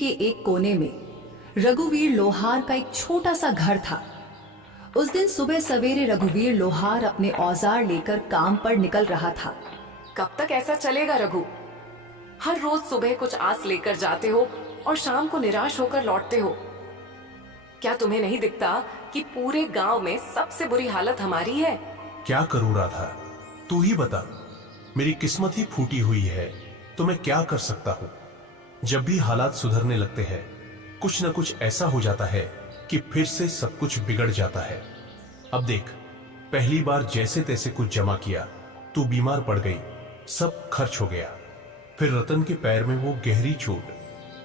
के एक कोने में रघुवीर लोहार का एक छोटा सा घर था। उस दिन सुबह सवेरे रघुवीर लोहार अपने औजार लेकर काम पर निकल रहा था। कब तक ऐसा चलेगा रघु? हर रोज सुबह कुछ आस लेकर जाते हो और शाम को निराश होकर लौटते हो। क्या तुम्हें नहीं दिखता कि पूरे गांव में सबसे बुरी हालत हमारी है? क्या करूं राधा, तू ही बता। मेरी किस्मत ही फूटी हुई है, तो मैं क्या कर सकता हूं। जब भी हालात सुधरने लगते हैं, कुछ न कुछ ऐसा हो जाता है कि फिर से सब कुछ बिगड़ जाता है। अब देख, पहली बार जैसे तैसे कुछ जमा किया, तू बीमार पड़ गई, सब खर्च हो गया। फिर रतन के पैर में वो गहरी चोट,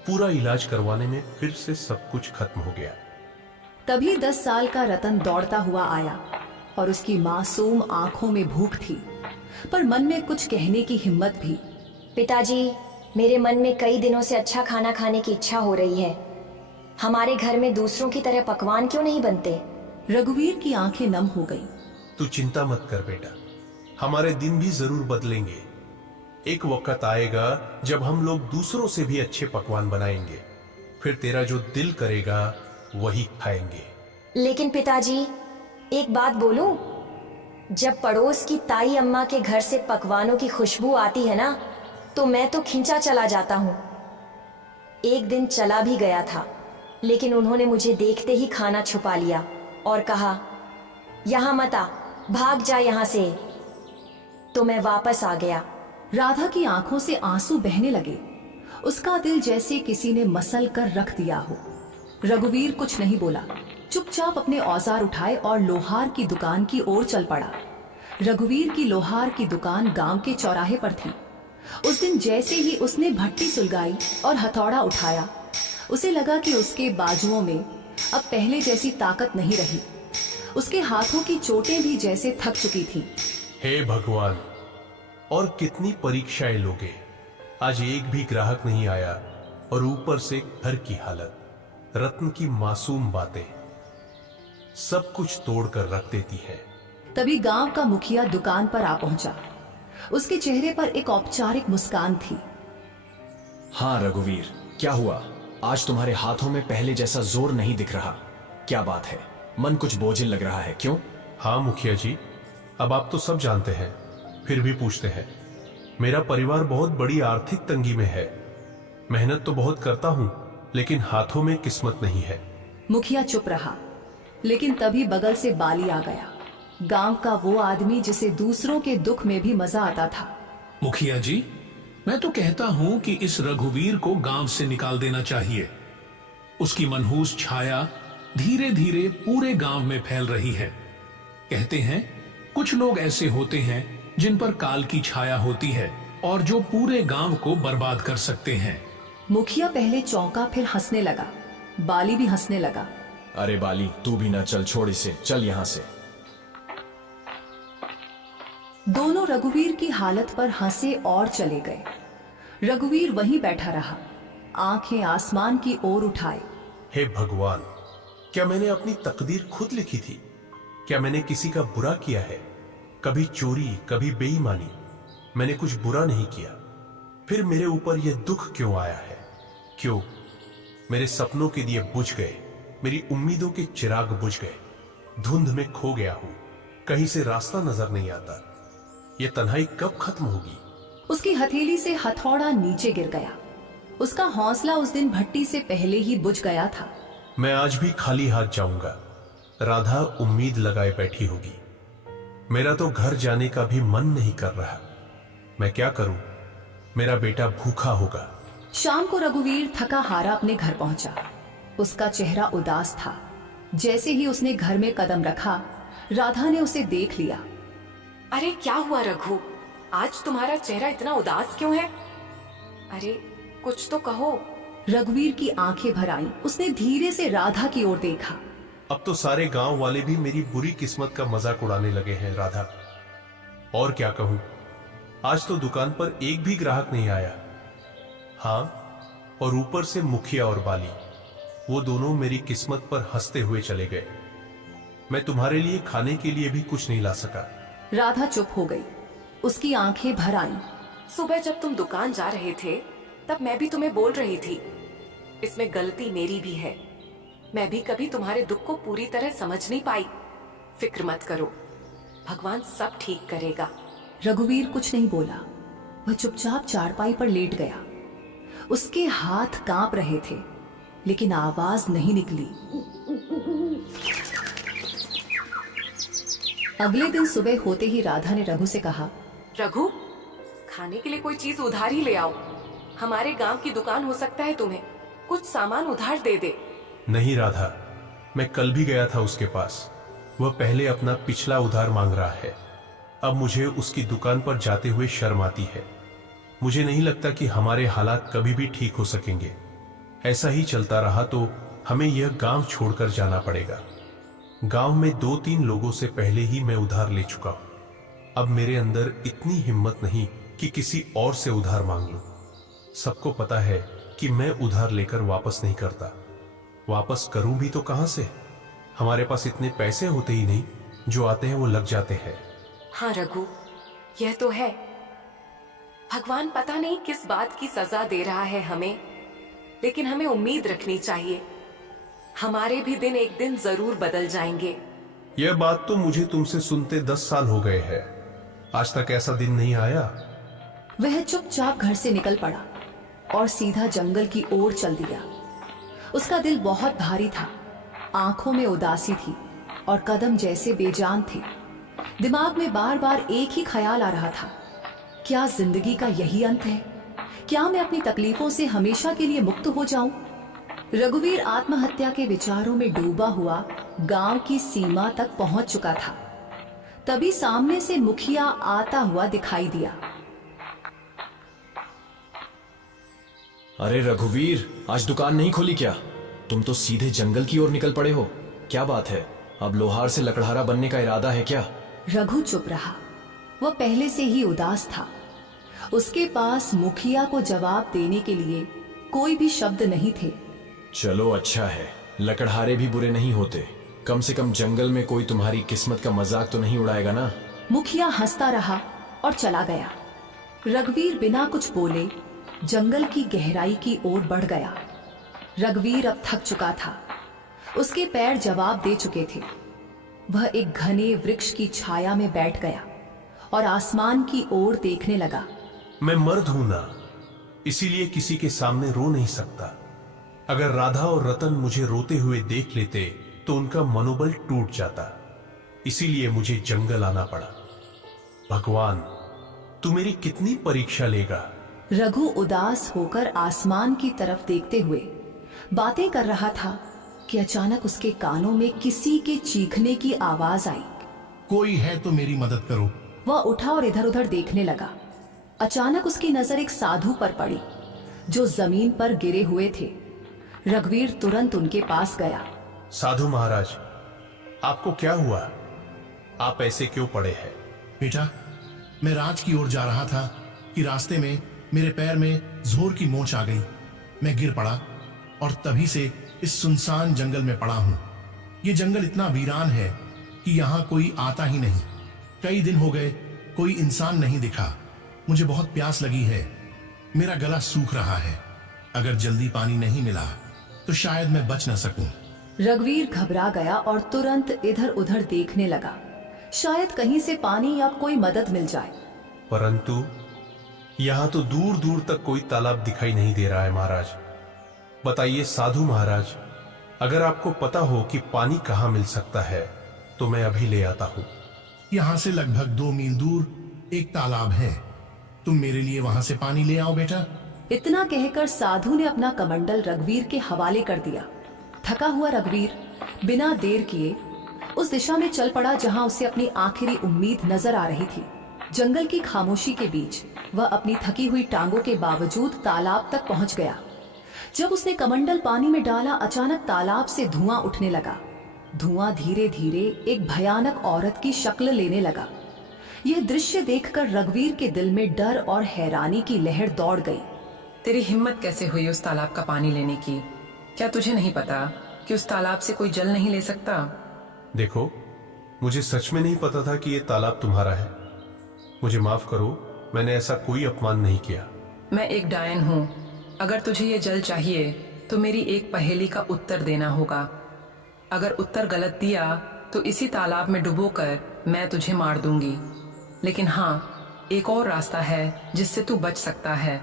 पूरा इलाज करवाने में फिर से सब कुछ खत्म हो गया। तभी 10 साल का रतन दौड़ता हुआ आया और उसकी मासूम आंखों में भूख थी, पर मन में कुछ कहने की हिम्मत भी। पिताजी, मेरे मन में कई दिनों से अच्छा खाना खाने की इच्छा हो रही है। हमारे घर में दूसरों की तरह पकवान क्यों नहीं बनते? रघुवीर की आंखें नम हो गईं। तू चिंता मत कर बेटा, हमारे दिन भी जरूर बदलेंगे। एक वक्त आएगा जब हम लोग दूसरों से भी अच्छे पकवान बनाएंगे, फिर तेरा जो दिल करेगा वही खाएंगे। लेकिन पिताजी, एक बात बोलूं? जब पड़ोस की ताई अम्मा के घर से पकवानों की खुशबू आती है ना, तो मैं तो खींचा चला जाता हूं। एक दिन चला भी गया था, लेकिन उन्होंने मुझे देखते ही खाना छुपा लिया और कहा, यहां मत आ, भाग जा यहां से। तो मैं वापस आ गया। राधा की आंखों से आंसू बहने लगे। उसका दिल जैसे किसी ने मसल कर रख दिया हो। रघुवीर कुछ नहीं बोला, चुपचाप अपने औजार उठाए और लोहार की दुकान की ओर चल पड़ा। रघुवीर की लोहार की दुकान गांव के चौराहे पर थी। उस दिन जैसे ही उसने भट्टी सुलगाई और हथौड़ा उठाया, उसे लगा कि उसके बाजुओं में अब पहले जैसी ताकत नहीं रही। उसके हाथों की चोटें भी जैसे थक चुकी थीं। हे भगवान, और कितनी परीक्षाएं लोगे। आज एक भी ग्राहक नहीं आया और ऊपर से घर की हालत, रत्न की मासूम बातें सब कुछ तोड़कर रख देती है। तभी गांव का मुखिया दुकान पर आ पहुंचा। उसके चेहरे पर एक औपचारिक मुस्कान थी। हाँ रघुवीर, क्या हुआ? आज तुम्हारे हाथों में पहले जैसा जोर नहीं दिख रहा। क्या बात है? मन कुछ बोझिल लग रहा है, क्यों? हाँ मुखिया जी, अब आप तो सब जानते हैं, फिर भी पूछते हैं। मेरा परिवार बहुत बड़ी आर्थिक तंगी में है। मेहनत तो बहुत करता हूं, लेकिन हाथों में किस्मत नहीं है। मुखिया चुप रहा, लेकिन तभी बगल से बाली आ गया, गांव का वो आदमी जिसे दूसरों के दुख में भी मजा आता था। मुखिया जी, मैं तो कहता हूं कि इस रघुवीर को गांव से निकाल देना चाहिए। उसकी मनहूस छाया धीरे धीरे पूरे गांव में फैल रही है। कहते हैं कुछ लोग ऐसे होते हैं जिन पर काल की छाया होती है और जो पूरे गांव को बर्बाद कर सकते हैं। मुखिया पहले चौंका, फिर हंसने लगा। बाली भी हंसने लगा। अरे बाली, तू भी ना चल, छोड़ इसे, चल यहां से। दोनों रघुवीर की हालत पर हंसे और चले गए। रघुवीर वहीं बैठा रहा, आंखें आसमान की ओर उठाए। हे भगवान, क्या मैंने अपनी तकदीर खुद लिखी थी? क्या मैंने किसी का बुरा किया है? कभी चोरी, कभी बेईमानी, मैंने कुछ बुरा नहीं किया। फिर मेरे ऊपर यह दुख क्यों आया है? क्यों मेरे सपनों के दिए बुझ गए, मेरी उम्मीदों के चिराग बुझ गए। धुंध में खो गया हूं, कहीं से रास्ता नजर नहीं आता। यह तन्हाई कब खत्म होगी? उसकी हथेली से हथौड़ा नीचे गिर गया। उसका हौसला उस दिन भट्टी से पहले ही बुझ गया था। मैं आज भी खाली हाथ जाऊंगा। राधा उम्मीद लगाए बैठी होगी। मेरा तो घर जाने का भी मन नहीं कर रहा। मैं क्या करूं? मेरा बेटा भूखा होगा। शाम को रघुवीर थका हारा अपने घर पहुंचा। उसका चेहरा उदास था। जैसे ही उसने घर में कदम रखा, राधा ने उसे देख लिया। अरे क्या हुआ रघु? आज तुम्हारा चेहरा इतना उदास क्यों है? अरे कुछ तो कहो। रघुवीर की आंखें भर आईं। उसने धीरे से राधा की ओर देखा। अब तो सारे गांव वाले भी मेरी बुरी किस्मत का मजाक उड़ाने लगे हैं राधा। और क्या कहूं, आज तो दुकान पर एक भी ग्राहक नहीं आया। हाँ, और ऊपर से मुखिया और बाली, वो दोनों मेरी किस्मत पर हंसते हुए चले गए। मैं तुम्हारे लिए खाने के लिए भी कुछ नहीं ला सका। राधा चुप हो गई। उसकी आंखें भर आईं। सुबह जब तुम दुकान जा रहे थे, तब मैं भी तुम्हें बोल रही थी, इसमें गलती मेरी भी है। मैं भी कभी तुम्हारे दुख को पूरी तरह समझ नहीं पाई। फिक्र मत करो, भगवान सब ठीक करेगा। रघुवीर कुछ नहीं बोला। वह चुपचाप चारपाई पर लेट गया। उसके हाथ कांप रहे थे, लेकिन आवाज नहीं निकली। अगले दिन सुबह होते ही राधा ने रघु से कहा, रघु, खाने के लिए कोई चीज उधार ही ले आओ। हमारे गांव की दुकान हो सकता है तुम्हें कुछ सामान उधार दे दे। नहीं राधा, मैं कल भी गया था उसके पास। वह पहले अपना पिछला उधार मांग रहा है। अब मुझे उसकी दुकान पर जाते हुए शर्म आती है। मुझे नहीं लगता कि हमारे हालात कभी भी ठीक हो सकेंगे। ऐसा ही चलता रहा तो हमें यह गांव छोड़कर जाना पड़ेगा। गांव में 2-3 लोगों से पहले ही मैं उधार ले चुका हूं। अब मेरे अंदर इतनी हिम्मत नहीं कि किसी और से उधार मांग लूं। सबको पता है कि मैं उधार लेकर वापस नहीं करता। वापस करूं भी तो कहां से? हमारे पास इतने पैसे होते ही नहीं, जो आते हैं वो लग जाते हैं। हाँ रघु, यह तो है। भगवान पता नहीं किस बात की सजा दे रहा है हमें, लेकिन हमें उम्मीद रखनी चाहिए। हमारे भी दिन एक दिन जरूर बदल जाएंगे। यह बात तो मुझे तुमसे सुनते 10 साल हो गए हैं। आज तक ऐसा दिन नहीं आया। वह चुपचाप घर से निकल पड़ा और सीधा जंगल की ओर चल दिया। उसका दिल बहुत भारी था, आंखों में उदासी थी और कदम जैसे बेजान थे। दिमाग में बार बार एक ही ख्याल आ रहा था, क्या जिंदगी का यही अंत है? क्या मैं अपनी तकलीफों से हमेशा के लिए मुक्त हो जाऊं? रघुवीर आत्महत्या के विचारों में डूबा हुआ गांव की सीमा तक पहुंच चुका था। तभी सामने से मुखिया आता हुआ दिखाई दिया। अरे रघुवीर, आज दुकान नहीं खोली क्या? तुम तो सीधे जंगल की ओर निकल पड़े हो। क्या बात है? अब लोहार से लकड़हारा बनने का इरादा है क्या? रघु चुप रहा। वह पहले से ही उदास था। उसके पास मुखिया को जवाब देने के लिए कोई भी शब्द नहीं थे। चलो अच्छा है, लकड़हारे भी बुरे नहीं होते। कम से कम जंगल में कोई तुम्हारी किस्मत का मजाक तो नहीं उड़ाएगा ना। मुखिया हंसता रहा और चला गया। रघुवीर बिना कुछ बोले जंगल की गहराई की ओर बढ़ गया। रघुवीर अब थक चुका था। उसके पैर जवाब दे चुके थे। वह एक घने वृक्ष की छाया में बैठ गया और आसमान की ओर देखने लगा। मैं मर्द हूं ना, इसीलिए किसी के सामने रो नहीं सकता। अगर राधा और रतन मुझे रोते हुए देख लेते तो उनका मनोबल टूट जाता। इसीलिए मुझे जंगल आना पड़ा। भगवान, तू मेरी कितनी परीक्षा लेगा? रघु उदास होकर आसमान की तरफ देखते हुए बातें कर रहा था कि अचानक उसके कानों में किसी के चीखने की आवाज आई। कोई है तो मेरी मदद करो। वह उठा और इधर उधर देखने लगा। अचानक उसकी नजर एक साधु पर पड़ी जो जमीन पर गिरे हुए थे। रघुवीर तुरंत उनके पास गया। साधु महाराज, आपको क्या हुआ? आप ऐसे क्यों पड़े हैं? बेटा, मैं राज की ओर जा रहा था कि रास्ते में मेरे पैर में जोर की मोच आ गई। मैं गिर पड़ा और तभी से इस सुनसान जंगल में पड़ा हूं। ये जंगल इतना वीरान है कि यहाँ कोई आता ही नहीं। कई दिन हो गए कोई इंसान नहीं दिखा। मुझे बहुत प्यास लगी है। मेरा गला सूख रहा है। अगर जल्दी पानी नहीं मिला तो शायद मैं बच न सकूं। रघुवीर घबरा गया और तुरंत इधर उधर देखने लगा, शायद कहीं से पानी या कोई मदद मिल जाए। परंतु यहां तो दूर दूर तक कोई तालाब दिखाई नहीं दे रहा है महाराज। बताइए साधु महाराज, अगर आपको पता हो कि पानी कहां मिल सकता है तो मैं अभी ले आता हूं। यहाँ से लगभग 2 मील दूर एक तालाब है। तुम मेरे लिए वहां से पानी ले आओ बेटा। इतना कहकर साधु ने अपना कमंडल रघुवीर के हवाले कर दिया। थका हुआ रघुवीर बिना देर किए उस दिशा में चल पड़ा जहां उसे अपनी आखिरी उम्मीद नजर आ रही थी। जंगल की खामोशी के बीच वह अपनी थकी हुई टांगों के बावजूद तालाब तक पहुंच गया। जब उसने कमंडल पानी में डाला, अचानक तालाब से धुआं उठने लगा। धुआं धीरे धीरे एक भयानक औरत की शक्ल लेने लगा। यह दृश्य देखकर रघुवीर के दिल में डर और हैरानी की लहर दौड़ गई। तेरी हिम्मत कैसे हुई उस तालाब का पानी लेने की? क्या तुझे नहीं पता कि उस तालाब से कोई जल नहीं ले सकता? देखो, मुझे सच में नहीं पता था कि ये तालाब तुम्हारा है। मुझे माफ करो, मैंने ऐसा कोई अपमान नहीं किया। मैं एक डायन हूँ। अगर तुझे ये जल चाहिए तो मेरी एक पहेली का उत्तर देना होगा। अगर उत्तर गलत दिया तो इसी तालाब में डुबोकर मैं तुझे मार दूंगी। लेकिन हाँ, एक और रास्ता है जिससे तू बच सकता है।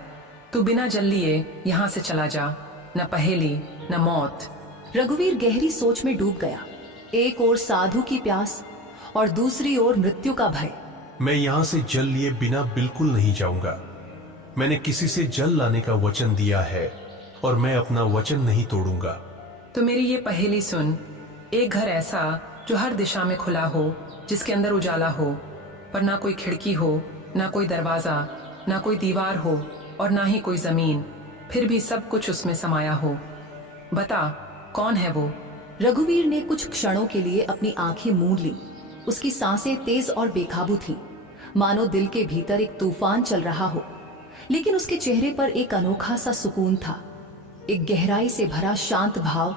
तू बिना जल लिए यहाँ से चला जा, न पहेली न मौत। रघुवीर गहरी सोच में डूब गया। एक ओर साधु की प्यास और दूसरी ओर मृत्यु का भय। मैं यहाँ से जल लिए बिना बिल्कुल नहीं जाऊंगा। मैंने किसी से जल लाने का वचन दिया है और मैं अपना वचन नहीं तोड़ूंगा। तो मेरी ये पहेली सुन। एक घर ऐसा जो हर दिशा में खुला हो, जिसके अंदर उजाला हो, पर ना कोई खिड़की हो, ना कोई दरवाजा, ना कोई दीवार हो और ना ही कोई जमीन, फिर भी सब कुछ उसमें समाया हो। बता कौन है वो? रघुवीर ने कुछ क्षणों के लिए अपनी आंखें मूंद ली। उसकी सांसें तेज और बेकाबू थी, मानो दिल के भीतर एक तूफान चल रहा हो। लेकिन उसके चेहरे पर एक अनोखा सा सुकून था, एक गहराई से भरा शांत भाव,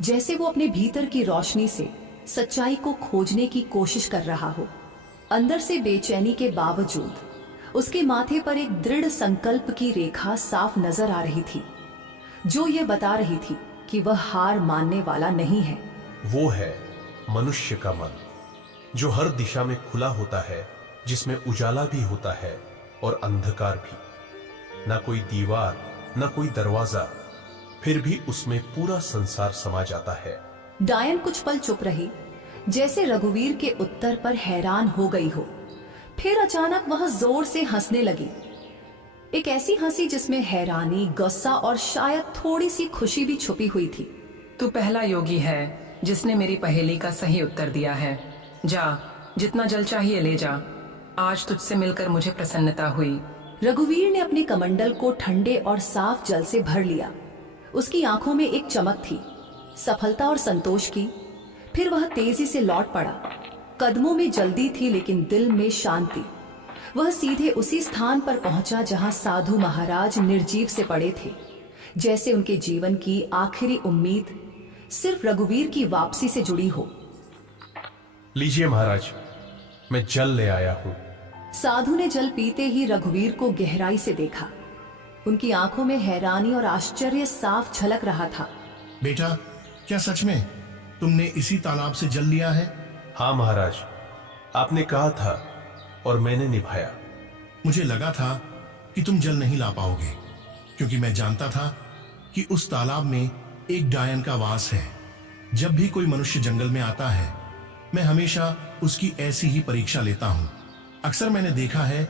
जैसे वो अपने भीतर की रोशनी से सच्चाई को खोजने की कोशिश कर रहा हो। अंदर से बेचैनी के बावजूद उसके माथे पर एक दृढ़ संकल्प की रेखा साफ नजर आ रही थी, जो ये बता रही थी कि वह हार मानने वाला नहीं है। वो है मनुष्य का मन, जो हर दिशा में खुला होता है, जिसमें उजाला भी होता है और अंधकार भी। ना कोई दीवार, ना कोई दरवाजा, फिर भी उसमें पूरा संसार समा जाता है। डायन कुछ पल चुप रही, जैसे रघुवीर के उत्तर पर हैरान हो गई हो। फिर अचानक वह जोर से हंसने लगी, एक ऐसी हंसी जिसमें हैरानी, गुस्सा और शायद थोड़ी सी खुशी भी छुपी हुई थी। तू पहला योगी है जिसने मेरी पहेली का सही उत्तर दिया है। जा, जितना जल चाहिए ले जा। आज तुझसे मिलकर मुझे प्रसन्नता हुई। रघुवीर ने अपने कमंडल को ठंडे और साफ जल से भर लिया। उसकी आंखों में एक चमक थी, सफलता और संतोष की। फिर वह तेजी से लौट पड़ा। कदमों में जल्दी थी लेकिन दिल में शांति। वह सीधे उसी स्थान पर पहुंचा जहां साधु महाराज निर्जीव से पड़े थे, जैसे उनके जीवन की आखिरी उम्मीद सिर्फ रघुवीर की वापसी से जुड़ी हो। लीजिए महाराज, मैं जल ले आया हूं। साधु ने जल पीते ही रघुवीर को गहराई से देखा। उनकी आंखों में हैरानी और आश्चर्य साफ झलक रहा था। बेटा, क्या सच में तुमने इसी तालाब से जल लिया है? हाँ महाराज, आपने कहा था और मैंने निभाया। मुझे लगा था कि तुम जल नहीं ला पाओगे, क्योंकि मैं जानता था कि उस तालाब में एक डायन का वास है। जब भी कोई मनुष्य जंगल में आता है, मैं हमेशा उसकी ऐसी ही परीक्षा लेता हूं। अक्सर मैंने देखा है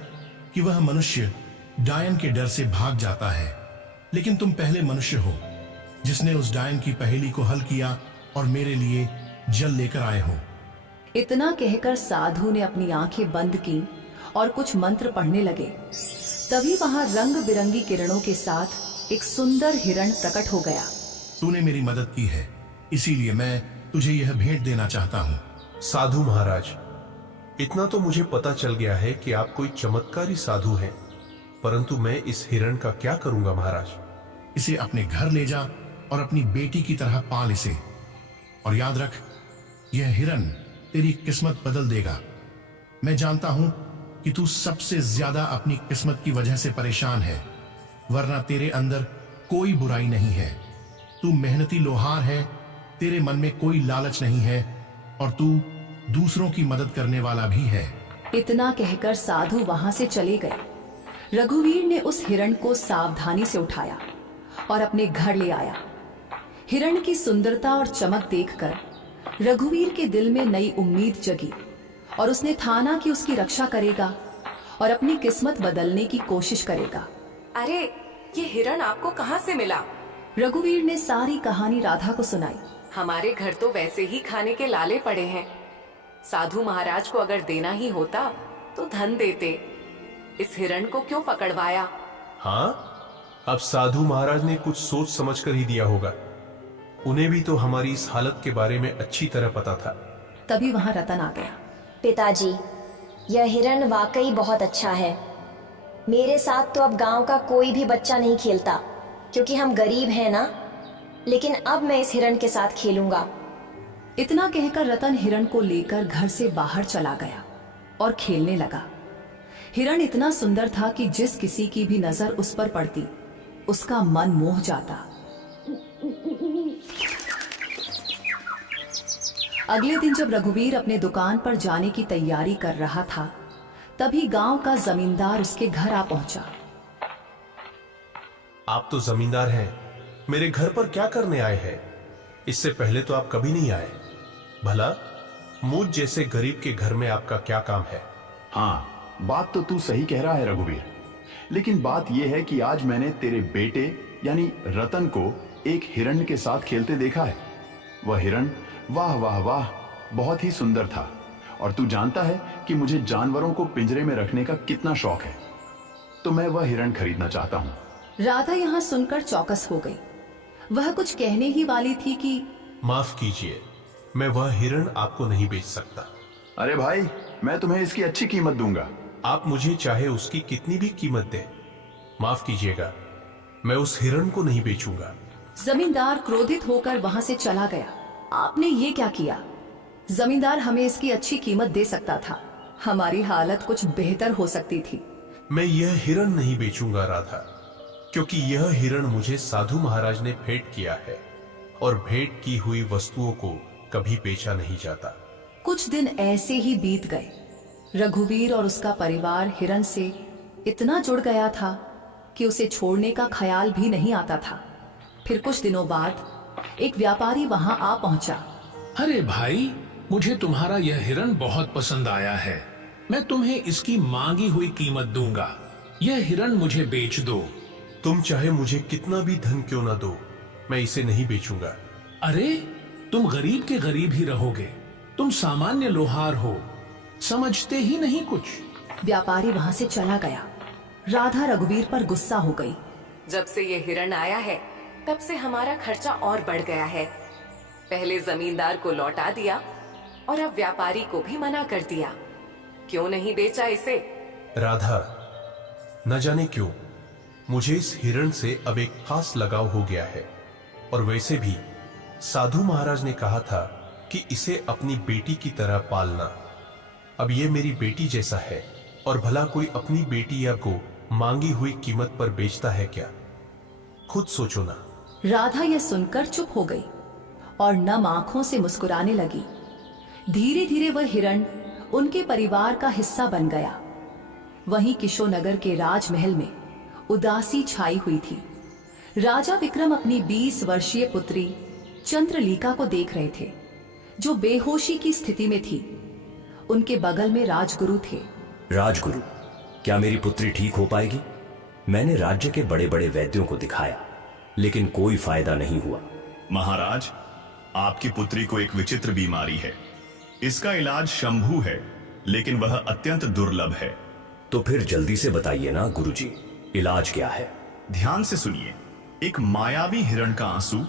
कि वह मनुष्य डायन के डर से भाग जाता है, लेकिन तुम पहले मनुष्य हो जिसने उस डायन की पहेली को हल किया और मेरे लिए जल लेकर आए हो। इतना कहकर साधु ने अपनी आंखें बंद की और कुछ मंत्र पढ़ने लगे। तभी वहां रंग बिरंगी किरणों के साथ एक सुंदर हिरण प्रकट हो गया। तूने मेरी मदद की है, इसीलिए मैं तुझे यह भेंट देना चाहता हूँ। साधु महाराज, इतना तो मुझे पता चल गया है कि आप कोई चमत्कारी साधु हैं, परंतु मैं इस हिरण का क्या करूंगा महाराज? इसे अपने घर ले जा और अपनी बेटी की तरह पाल इसे। और याद रख, यह हिरण तेरी किस्मत बदल देगा। मैं जानता हूं कि तू सबसे ज्यादा अपनी किस्मत की वजह से परेशान है, वरना तेरे अंदर कोई बुराई नहीं है। तू मेहनती लोहार है, तेरे मन में कोई लालच नहीं है और तू दूसरों की मदद करने वाला भी है। इतना कहकर साधु वहां से चले गए। रघुवीर ने उस हिरण को सावधानी से उठाया और अपने घर ले आया। हिरण की सुंदरता और चमक देखकर रघुवीर के दिल में नई उम्मीद जगी और उसने ठाना कि उसकी रक्षा करेगा और अपनी किस्मत बदलने की कोशिश करेगा। अरे, ये हिरण आपको कहाँ से मिला? रघुवीर ने सारी कहानी राधा को सुनाई। हमारे घर तो वैसे ही खाने के लाले पड़े हैं। साधु महाराज को अगर देना ही होता तो धन देते। इस हिरण को क्यों पकड़वाया? हाँ, अब साधु महाराज ने कुछ सोच समझकर ही दिया होगा। उन्हें भी तो हमारी इस हालत के बारे में अच्छी तरह पता था। तभी वहां रतन आ गया। पिताजी, यह हिरण वाकई बहुत अच्छा है। मेरे साथ तो अब गांव का कोई भी बच्चा नहीं खेलता, क्योंकि हम गरीब हैं ना। लेकिन अब मैं इस हिरण के साथ खेलूंगा। इतना कहकर रतन हिरण को लेकर घर से बाहर चला गया और खेलने लगा। हिरण इतना सुंदर था कि जिस किसी की भी नजर उस पर पड़ती, उसका मन मोह जाता। अगले दिन जब रघुवीर अपने दुकान पर जाने की तैयारी कर रहा था, तभी गांव का जमींदार उसके घर आ पहुंचा। आप तो जमींदार हैं, मेरे घर पर क्या करने आए हैं? इससे पहले तो आप कभी नहीं आए। भला मुझ जैसे गरीब के घर में आपका क्या काम है? हाँ, बात तो तू सही कह रहा है रघुवीर, लेकिन बात यह है कि आज मैंने तेरे बेटे यानी रतन को एक हिरण के साथ खेलते देखा है। वह हिरण वाह वाह वाह बहुत ही सुंदर था, और तू जानता है कि मुझे जानवरों को पिंजरे में रखने का कितना शौक है, तो मैं वह हिरण खरीदना चाहता हूँ। राधा यहाँ सुनकर चौकस हो गई। वह कुछ कहने ही वाली थी कि माफ कीजिए, मैं वह हिरण आपको नहीं बेच सकता। अरे भाई, मैं तुम्हें इसकी अच्छी कीमत दूंगा। आप मुझे चाहे उसकी कितनी भी कीमत दें, माफ कीजिएगा, मैं उस हिरण को नहीं बेचूंगा। जमींदार क्रोधित होकर वहां से चला गया। आपने ये क्या किया? जमींदार हमें इसकी अच्छी कीमत दे सकता था, हमारी हालत कुछ बेहतर हो सकती थी। मैं यह हिरण नहीं बेचूंगा राधा, क्योंकि यह हिरण मुझे साधु महाराज ने भेंट किया है, और भेंट की हुई वस्तुओं को कभी बेचा नहीं जाता। कुछ दिन ऐसे ही बीत गए। रघुवीर और उसका परिवार हिरण से इतना जुड़ गया था कि उसे छोड़ने का ख्याल भी नहीं आता था। फिर कुछ दिनों बाद एक व्यापारी वहां आ पहुंचा। अरे भाई, मुझे तुम्हारा यह हिरण बहुत पसंद आया है। मैं तुम्हें इसकी मांगी हुई कीमत दूंगा। यह हिरण मुझे बेच दो। तुम चाहे मुझे कितना भी धन क्यों ना दो, मैं इसे नहीं बेचूंगा। अरे, तुम गरीब के गरीब ही रहोगे। तुम सामान्य लोहार हो, समझते ही नहीं कुछ। व्यापारी वहां से चला गया। राधा रघुवीर पर गुस्सा हो गई। जब से ये हिरण आया है, तब से हमारा खर्चा और बढ़ गया है। पहले जमींदार को लौटा दिया और अब व्यापारी को भी मना कर दिया। क्यों नहीं बेचा इसे? राधा, न जाने क्यों मुझे इस हिरण से अब एक खास लगाव हो गया है, और वैसे भी साधु महाराज ने कहा था कि इसे अपनी बेटी की तरह पालना। अब ये मेरी बेटी जैसा है, और भला कोई अपनी बेटी या को मांगी हुई कीमत पर बेचता है क्या? खुद सोचो ना। राधा यह सुनकर चुप हो गई और नम आंखों से मुस्कुराने लगी। धीरे धीरे वह हिरण उनके परिवार का हिस्सा बन गया। वहीं किशोनगर के राजमहल में उदासी छाई हुई थी। राजा विक्रम अपनी 20 वर्षीय पुत्री चंद्रलीका को देख रहे थे, जो बेहोशी की स्थिति में थी। उनके बगल में राजगुरु थे। राजगुरु, क्या मेरी पुत्री ठीक हो पाएगी? मैंने राज्य के बड़े बड़े वैद्यों को दिखाया, लेकिन कोई फायदा नहीं हुआ। महाराज, आपकी पुत्री को एक विचित्र बीमारी है। इसका इलाज शंभू है, लेकिन वह अत्यंत दुर्लभ है। तो फिर जल्दी से बताइए ना गुरुजी, इलाज क्या है? ध्यान से सुनिए। एक मायावी हिरण का आंसू